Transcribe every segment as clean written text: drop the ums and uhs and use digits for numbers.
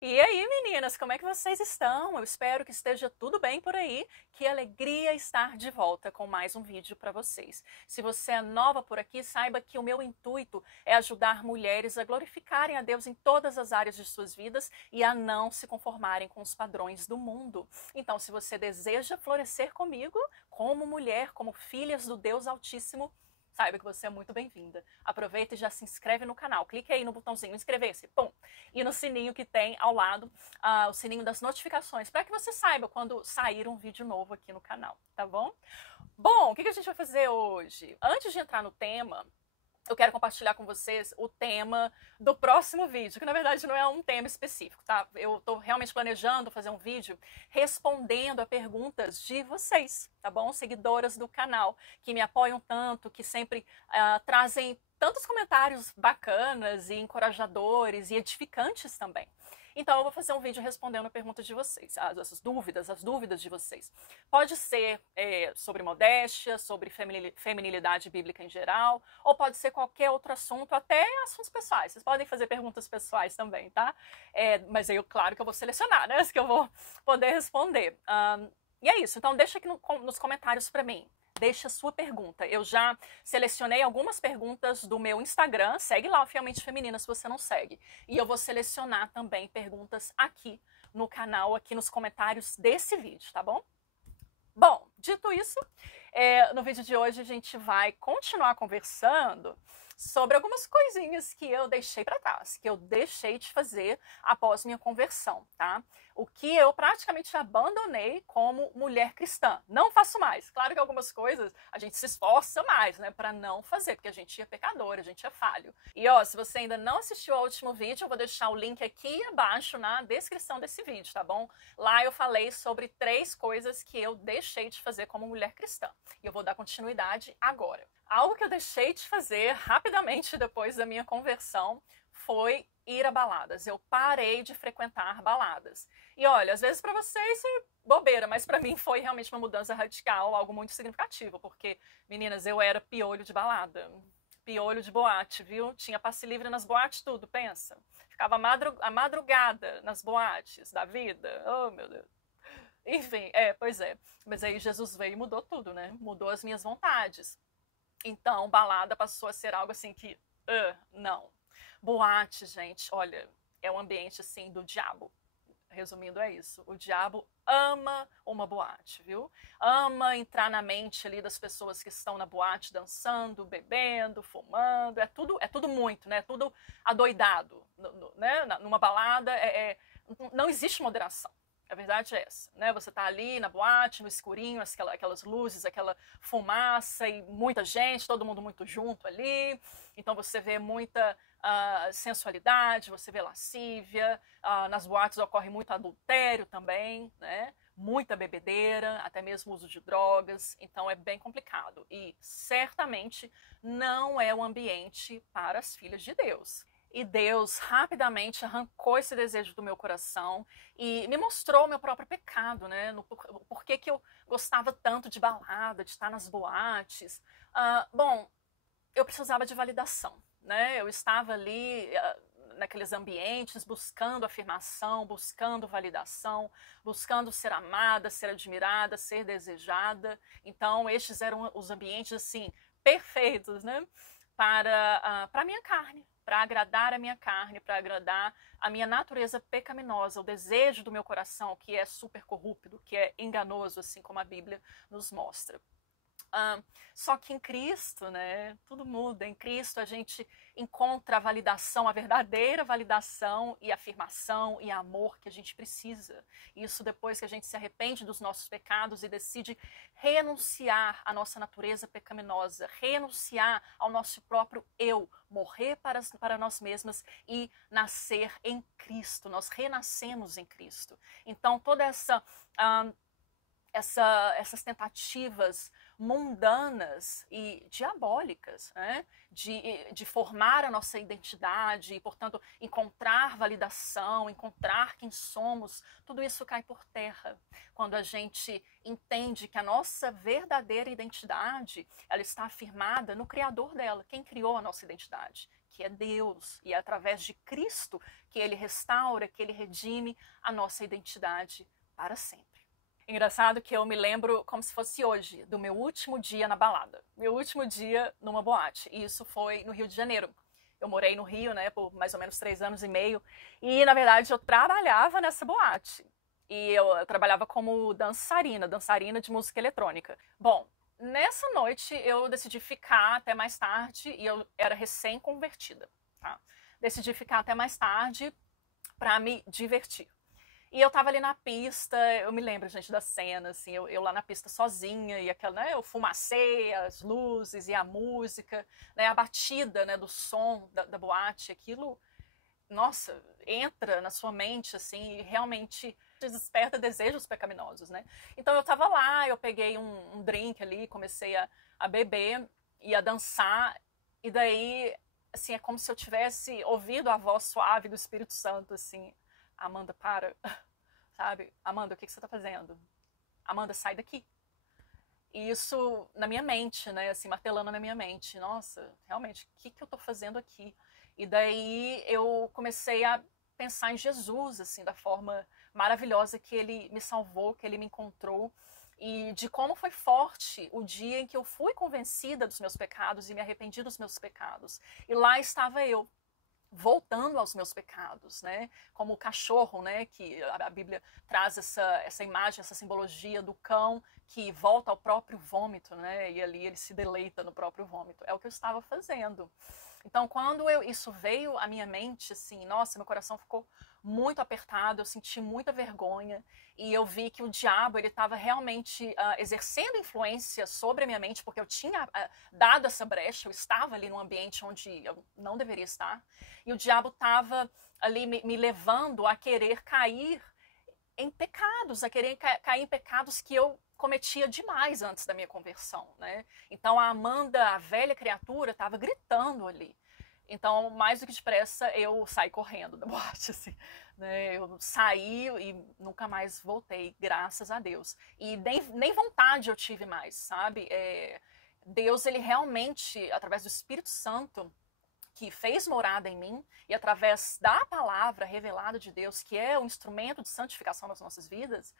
E aí, meninas, como é que vocês estão? Eu espero que esteja tudo bem por aí. Que alegria estar de volta com mais um vídeo para vocês. Se você é nova por aqui, saiba que o meu intuito é ajudar mulheres a glorificarem a Deus em todas as áreas de suas vidas e a não se conformarem com os padrões do mundo. Então, se você deseja florescer comigo, como mulher, como filhas do Deus Altíssimo, saiba que você é muito bem-vinda. Aproveita e já se inscreve no canal. Clique aí no botãozinho inscrever-se, pum, e no sininho que tem ao lado, o sininho das notificações, para que você saiba quando sair um vídeo novo aqui no canal, tá bom? Bom, o que a gente vai fazer hoje? Antes de entrar no tema, eu quero compartilhar com vocês o tema do próximo vídeo, que na verdade não é um tema específico, tá? Eu tô realmente planejando fazer um vídeo respondendo a perguntas de vocês, tá bom? Seguidoras do canal, que me apoiam tanto, que sempre trazem tantos comentários bacanas e encorajadores e edificantes também. Então eu vou fazer um vídeo respondendo a perguntas de vocês, as dúvidas de vocês. Pode ser sobre modéstia, sobre feminilidade bíblica em geral, ou pode ser qualquer outro assunto, até assuntos pessoais. Vocês podem fazer perguntas pessoais também, tá? Mas aí, claro que eu vou selecionar, né? As que eu vou poder responder. E é isso, então deixa aqui nos comentários para mim. Deixe a sua pergunta. Eu já selecionei algumas perguntas do meu Instagram. Segue lá o Fielmente Feminina se você não segue. E eu vou selecionar também perguntas aqui no canal, aqui nos comentários desse vídeo, tá bom? Bom, dito isso, no vídeo de hoje a gente vai continuar conversando sobre algumas coisinhas que eu deixei para trás, que eu deixei de fazer após minha conversão, tá? O que eu praticamente abandonei como mulher cristã. Não faço mais. Claro que algumas coisas a gente se esforça mais, né, para não fazer, porque a gente é pecador, a gente é falho. E ó, se você ainda não assistiu ao último vídeo, eu vou deixar o link aqui abaixo na descrição desse vídeo, tá bom? Lá eu falei sobre 3 coisas que eu deixei de fazer como mulher cristã. E eu vou dar continuidade agora. Algo que eu deixei de fazer rapidamente depois da minha conversão foi ir a baladas. Eu parei de frequentar baladas. E olha, às vezes para vocês é bobeira, mas para mim foi realmente uma mudança radical, algo muito significativo, porque, meninas, eu era piolho de balada, piolho de boate, viu? Tinha passe livre nas boates, tudo, pensa. Ficava a madrugada nas boates da vida. Oh, meu Deus. Enfim, pois é. Mas aí Jesus veio e mudou tudo, né? Mudou as minhas vontades. Então, balada passou a ser algo assim que, não. Boate, gente, olha, é um ambiente assim do diabo. Resumindo, é isso. O diabo ama uma boate, viu? Ama entrar na mente ali das pessoas que estão na boate dançando, bebendo, fumando. É tudo muito, né? É tudo adoidado. Né? Numa balada, não existe moderação. A verdade é essa, né? Você tá ali na boate, no escurinho, aquelas luzes, aquela fumaça e muita gente, todo mundo muito junto ali. Então você vê muita sensualidade, você vê lascívia. Nas boates ocorre muito adultério também, né? Muita bebedeira, até mesmo uso de drogas. Então é bem complicado. E certamente não é o ambiente para as filhas de Deus. E Deus rapidamente arrancou esse desejo do meu coração e me mostrou o meu próprio pecado, né? Porquê que eu gostava tanto de balada, de estar nas boates. Bom, eu precisava de validação, né? Eu estava ali naqueles ambientes buscando afirmação, buscando validação, buscando ser amada, ser admirada, ser desejada. Então, estes eram os ambientes, assim, perfeitos, né? Para a minha carne, para agradar a minha carne, para agradar a minha natureza pecaminosa, o desejo do meu coração, que é super corrupto, que é enganoso, assim como a Bíblia nos mostra. Só que em Cristo, né, tudo muda. Em Cristo a gente encontra a validação, a verdadeira validação e afirmação e amor que a gente precisa. Isso depois que a gente se arrepende dos nossos pecados e decide renunciar à nossa natureza pecaminosa, renunciar ao nosso próprio eu, morrer para nós mesmas e nascer em Cristo. Nós renascemos em Cristo. Então toda essas tentativas mundanas e diabólicas, né? de formar a nossa identidade e, portanto, encontrar validação, encontrar quem somos, tudo isso cai por terra quando a gente entende que a nossa verdadeira identidade ela está afirmada no Criador dela, quem criou a nossa identidade, que é Deus, e é através de Cristo que ele restaura, que ele redime a nossa identidade para sempre. Engraçado que eu me lembro como se fosse hoje, do meu último dia na balada, meu último dia numa boate, e isso foi no Rio de Janeiro. Eu morei no Rio, né, por mais ou menos 3 anos e meio, e na verdade eu trabalhava nessa boate. E eu trabalhava como dançarina de música eletrônica. Bom, nessa noite eu decidi ficar até mais tarde, e eu era recém-convertida, tá? Decidi ficar até mais tarde para me divertir. E eu tava ali na pista, eu me lembro, gente, da cena, assim, eu lá na pista sozinha, e aquela, né, eu fumacei, as luzes e a música, né, a batida, né, do som da boate, aquilo, nossa, entra na sua mente, assim, e realmente desperta desejos pecaminosos, né? Então eu tava lá, eu peguei um drink ali, comecei a beber e a dançar, e daí, assim, é como se eu tivesse ouvido a voz suave do Espírito Santo, assim, Amanda, para, sabe? Amanda, o que você tá fazendo? Amanda, sai daqui. E isso na minha mente, né? Assim, martelando na minha mente. Nossa, realmente, o que eu tô fazendo aqui? E daí eu comecei a pensar em Jesus, assim, da forma maravilhosa que ele me salvou, que ele me encontrou. E de como foi forte o dia em que eu fui convencida dos meus pecados e me arrependi dos meus pecados. E lá estava eu, voltando aos meus pecados, né? Como o cachorro, né? Que a Bíblia traz essa imagem, essa simbologia do cão que volta ao próprio vômito, né? E ali ele se deleita no próprio vômito. É o que eu estava fazendo. Então, quando isso veio à minha mente, assim, nossa, meu coração ficou muito apertado, eu senti muita vergonha e eu vi que o diabo, ele estava realmente exercendo influência sobre a minha mente, porque eu tinha dado essa brecha, eu estava ali num ambiente onde eu não deveria estar, e o diabo estava ali me levando a querer cair em pecados, a querer cair em pecados que eu cometia demais antes da minha conversão, né? Então a Amanda, a velha criatura, estava gritando ali. Então, mais do que depressa, eu saí correndo da boate, assim, né? Eu saí e nunca mais voltei, graças a Deus. E nem vontade eu tive mais, sabe? Deus, ele realmente, através do Espírito Santo, que fez morada em mim, e através da palavra revelada de Deus, que é o instrumento de santificação das nossas vidas,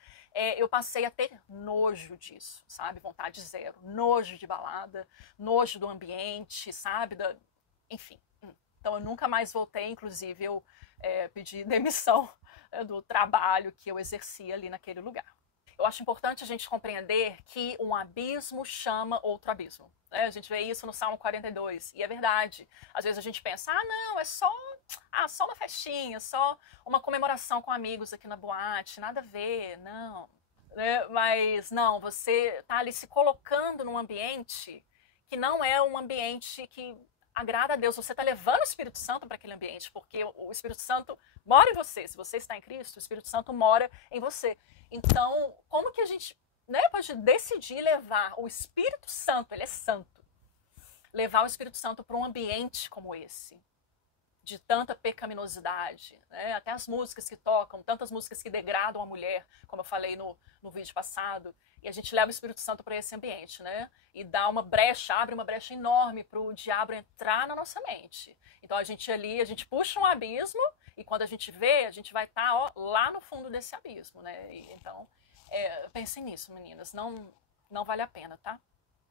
eu passei a ter nojo disso, sabe? Vontade zero. Nojo de balada, nojo do ambiente, sabe? Enfim. Então eu nunca mais voltei, inclusive eu pedi demissão do trabalho que eu exercia ali naquele lugar. Eu acho importante a gente compreender que um abismo chama outro abismo, né? A gente vê isso no Salmo 42, e é verdade. Às vezes a gente pensa, não, é só uma festinha, só uma comemoração com amigos aqui na boate, nada a ver, não. Né? Mas não, você está ali se colocando num ambiente que não é um ambiente que agrada a Deus. Você está levando o Espírito Santo para aquele ambiente, porque o Espírito Santo mora em você. Se você está em Cristo, o Espírito Santo mora em você. Então, como que a gente, né, pode decidir levar o Espírito Santo, ele é santo, levar o Espírito Santo para um ambiente como esse, de tanta pecaminosidade, né? Até as músicas que tocam, tantas músicas que degradam a mulher, como eu falei no vídeo passado, e a gente leva o Espírito Santo para esse ambiente, né? E dá uma brecha, abre uma brecha enorme para o diabo entrar na nossa mente. Então a gente puxa um abismo, e quando a gente vê, a gente vai estar lá no fundo desse abismo, né? Então, pensem nisso, meninas, não vale a pena, tá?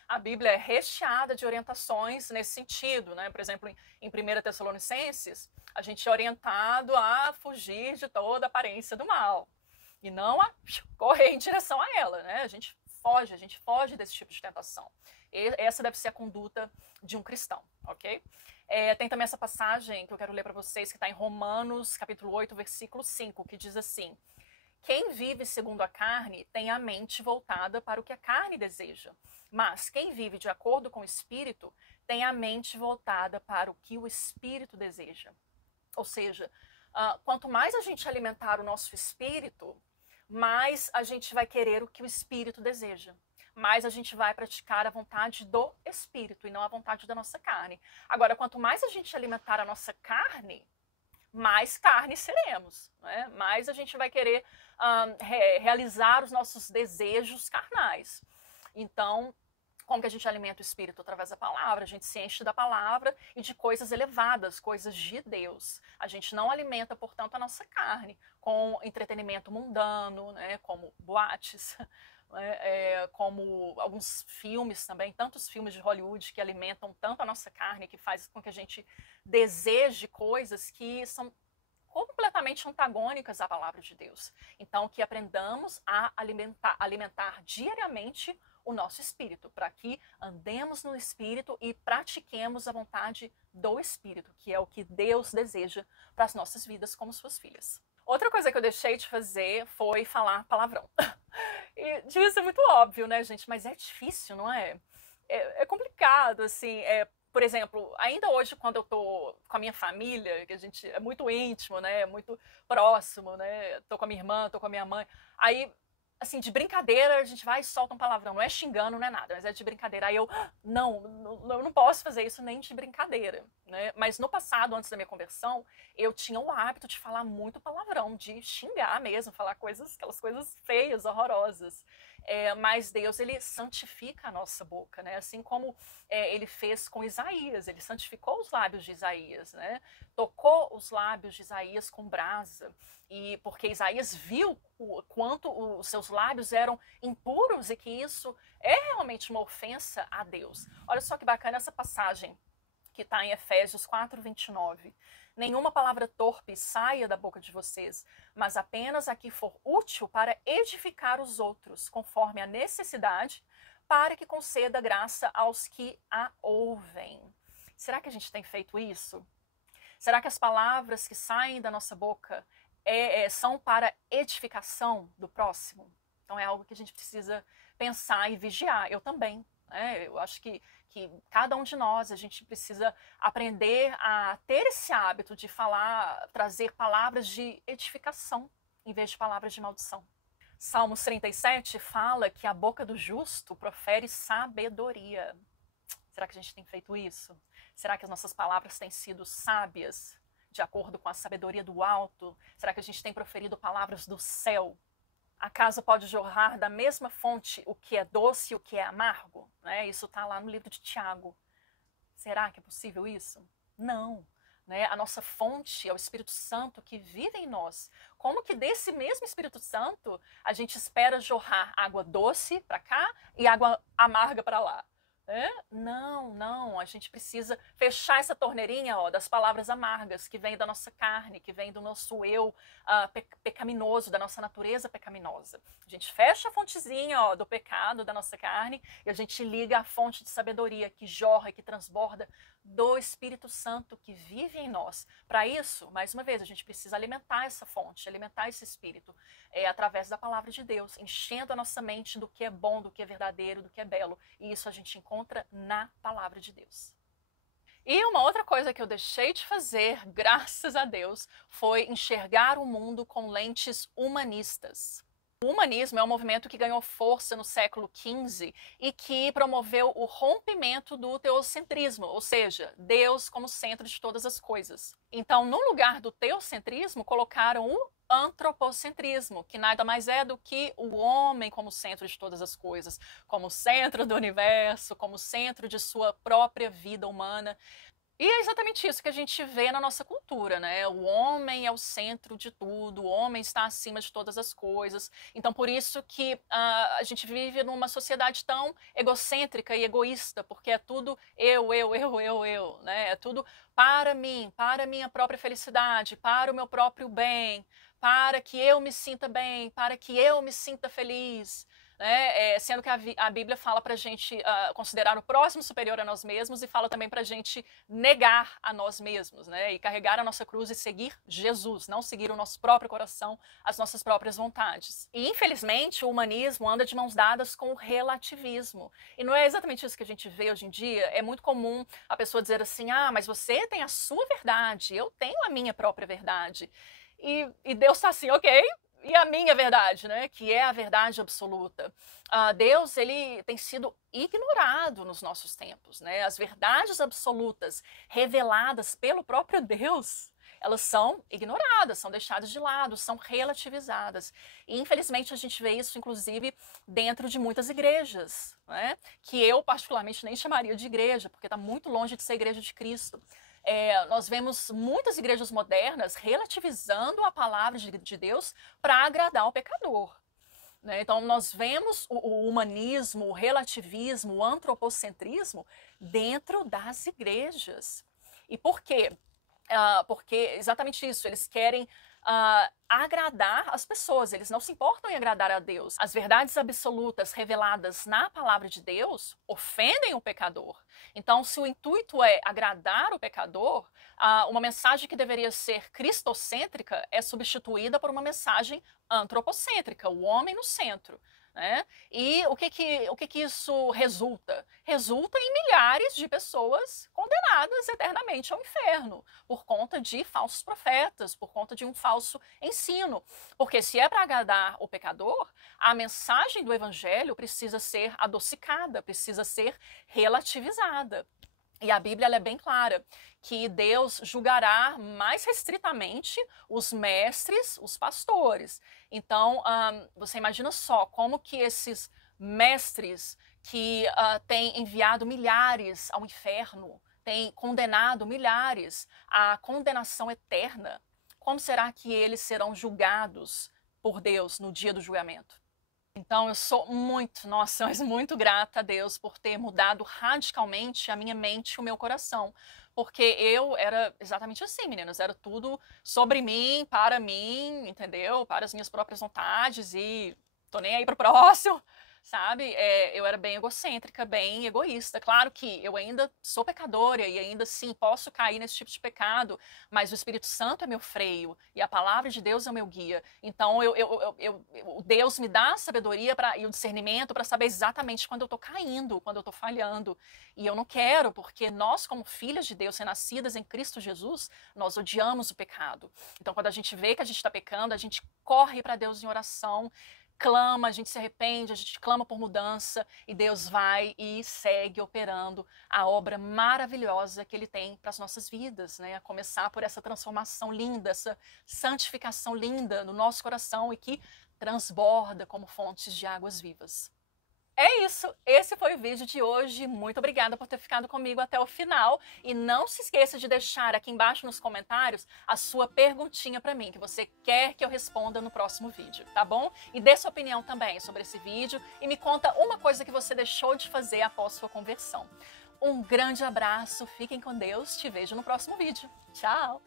A Bíblia é recheada de orientações nesse sentido, né? Por exemplo, em 1 Tessalonicenses, a gente é orientado a fugir de toda aparência do mal e não a correr em direção a ela, né? A gente foge desse tipo de tentação. E essa deve ser a conduta de um cristão, ok? Tem também essa passagem que eu quero ler para vocês, que está em Romanos, capítulo 8, versículo 5, que diz assim: quem vive segundo a carne tem a mente voltada para o que a carne deseja, mas quem vive de acordo com o Espírito tem a mente voltada para o que o Espírito deseja. Ou seja, quanto mais a gente alimentar o nosso espírito, mais a gente vai querer o que o Espírito deseja. Mais a gente vai praticar a vontade do Espírito e não a vontade da nossa carne. Agora, quanto mais a gente alimentar a nossa carne, mais carne seremos, né? Mais a gente vai querer realizar os nossos desejos carnais. Então, Como que a gente alimenta o espírito? Através da palavra. A gente se enche da palavra e de coisas elevadas, coisas de Deus. A gente não alimenta, portanto, a nossa carne com entretenimento mundano, né, como boates, como alguns filmes também, tantos filmes de Hollywood que alimentam tanto a nossa carne, que faz com que a gente deseje coisas que são completamente antagônicas à palavra de Deus. Então, que aprendamos a alimentar diariamente o nosso espírito, para que andemos no espírito e pratiquemos a vontade do espírito, que é o que Deus deseja para as nossas vidas como suas filhas. Outra coisa que eu deixei de fazer foi falar palavrão. E devia ser muito óbvio, né, gente? Mas é difícil, não é? É complicado, assim. Por exemplo, ainda hoje, quando eu tô com a minha família, que a gente é muito íntimo, né? Muito próximo, né? Tô com a minha irmã, tô com a minha mãe. Aí, assim, de brincadeira, a gente vai e solta um palavrão. Não é xingando, não é nada, mas é de brincadeira. Aí eu não posso fazer isso nem de brincadeira, né? Mas no passado, antes da minha conversão, eu tinha o hábito de falar muito palavrão, de xingar mesmo, falar aquelas coisas feias, horrorosas. Mas Deus, ele santifica a nossa boca, né? Assim como ele fez com Isaías, ele santificou os lábios de Isaías, né? Tocou os lábios de Isaías com brasa, e porque Isaías viu o quanto os seus lábios eram impuros e que isso é realmente uma ofensa a Deus. Olha só que bacana essa passagem que está em Efésios 4:29. Nenhuma palavra torpe saia da boca de vocês, mas apenas a que for útil para edificar os outros, conforme a necessidade, para que conceda graça aos que a ouvem. Será que a gente tem feito isso? Será que as palavras que saem da nossa boca são para edificação do próximo? Então é algo que a gente precisa pensar e vigiar. Eu também. Eu acho que cada um de nós, a gente precisa aprender a ter esse hábito de falar, trazer palavras de edificação em vez de palavras de maldição. Salmos 37 fala que a boca do justo profere sabedoria. Será que a gente tem feito isso? Será que as nossas palavras têm sido sábias, de acordo com a sabedoria do alto? Será que a gente tem proferido palavras do céu? Acaso pode jorrar da mesma fonte o que é doce e o que é amargo? Isso está lá no livro de Tiago. Será que é possível isso? Não. A nossa fonte é o Espírito Santo que vive em nós. Como que desse mesmo Espírito Santo a gente espera jorrar água doce para cá e água amarga para lá? Não, a gente precisa fechar essa torneirinha das palavras amargas que vem da nossa carne, que vem do nosso eu pecaminoso, da nossa natureza pecaminosa. A gente fecha a fontezinha do pecado da nossa carne e a gente liga a fonte de sabedoria que jorra e que transborda do Espírito Santo que vive em nós. Para isso, mais uma vez, a gente precisa alimentar essa fonte, alimentar esse Espírito através da palavra de Deus, enchendo a nossa mente do que é bom, do que é verdadeiro, do que é belo. E isso a gente encontra na palavra de Deus. E uma outra coisa que eu deixei de fazer, graças a Deus, foi enxergar o mundo com lentes humanistas. O humanismo é um movimento que ganhou força no século XV e que promoveu o rompimento do teocentrismo, ou seja, Deus como centro de todas as coisas. Então, no lugar do teocentrismo, colocaram o antropocentrismo, que nada mais é do que o homem como centro de todas as coisas, como centro do universo, como centro de sua própria vida humana. E é exatamente isso que a gente vê na nossa cultura, né? O homem é o centro de tudo, o homem está acima de todas as coisas. Então, por isso que a gente vive numa sociedade tão egocêntrica e egoísta, porque é tudo eu, né? É tudo para mim, para a minha própria felicidade, para o meu próprio bem, para que eu me sinta bem, para que eu me sinta feliz. Sendo que a Bíblia fala para a gente considerar o próximo superior a nós mesmos e fala também para a gente negar a nós mesmos, e carregar a nossa cruz e seguir Jesus, não seguir o nosso próprio coração, as nossas próprias vontades. E infelizmente o humanismo anda de mãos dadas com o relativismo. E não é exatamente isso que a gente vê hoje em dia. É muito comum a pessoa dizer assim, mas você tem a sua verdade, eu tenho a minha própria verdade. E Deus está assim, ok? E a minha verdade, que é a verdade absoluta. Deus, ele tem sido ignorado nos nossos tempos. As verdades absolutas reveladas pelo próprio Deus, elas são ignoradas, são deixadas de lado, são relativizadas. E infelizmente a gente vê isso, inclusive, dentro de muitas igrejas, né? Que eu particularmente nem chamaria de igreja, porque está muito longe de ser igreja de Cristo. Nós vemos muitas igrejas modernas relativizando a palavra de Deus para agradar o pecador. Né? Então, nós vemos o humanismo, o relativismo, o antropocentrismo dentro das igrejas. E por quê? Porque exatamente isso, eles querem agradar as pessoas, eles não se importam em agradar a Deus. As verdades absolutas reveladas na palavra de Deus ofendem o pecador. Então, se o intuito é agradar o pecador, uma mensagem que deveria ser cristocêntrica é substituída por uma mensagem antropocêntrica, o homem no centro. Né? E o que isso resulta? Resulta em milhares de pessoas condenadas eternamente ao inferno, por conta de falsos profetas, por conta de um falso ensino. Porque se é para agradar o pecador, a mensagem do evangelho precisa ser adocicada, precisa ser relativizada. E a Bíblia é bem clara que Deus julgará mais restritamente os mestres, os pastores. Então, você imagina só como que esses mestres que têm enviado milhares ao inferno, têm condenado milhares à condenação eterna, como será que eles serão julgados por Deus no dia do julgamento? Então, eu sou muito, nossa, mas muito grata a Deus por ter mudado radicalmente a minha mente e o meu coração. Porque eu era exatamente assim, meninas, era tudo sobre mim, para mim, entendeu? Para as minhas próprias vontades e tô nem aí pro próximo, sabe? Eu era bem egocêntrica, bem egoísta. Claro que eu ainda sou pecadora e ainda sim posso cair nesse tipo de pecado, mas o Espírito Santo é meu freio e a palavra de Deus é o meu guia. Então Deus me dá a sabedoria e o discernimento para saber exatamente quando eu tô caindo, quando eu tô falhando. E eu não quero, porque nós, como filhas de Deus, renascidas em Cristo Jesus, nós odiamos o pecado. Então, quando a gente vê que a gente está pecando, a gente corre para Deus em oração, clama, a gente se arrepende, a gente clama por mudança e Deus vai e segue operando a obra maravilhosa que Ele tem para as nossas vidas, né? A começar por essa transformação linda, essa santificação linda no nosso coração e que transborda como fontes de águas vivas. É isso, esse foi o vídeo de hoje. Muito obrigada por ter ficado comigo até o final. E não se esqueça de deixar aqui embaixo nos comentários a sua perguntinha para mim, que você quer que eu responda no próximo vídeo, tá bom? E dê sua opinião também sobre esse vídeo e me conta uma coisa que você deixou de fazer após sua conversão. Um grande abraço, fiquem com Deus, te vejo no próximo vídeo. Tchau!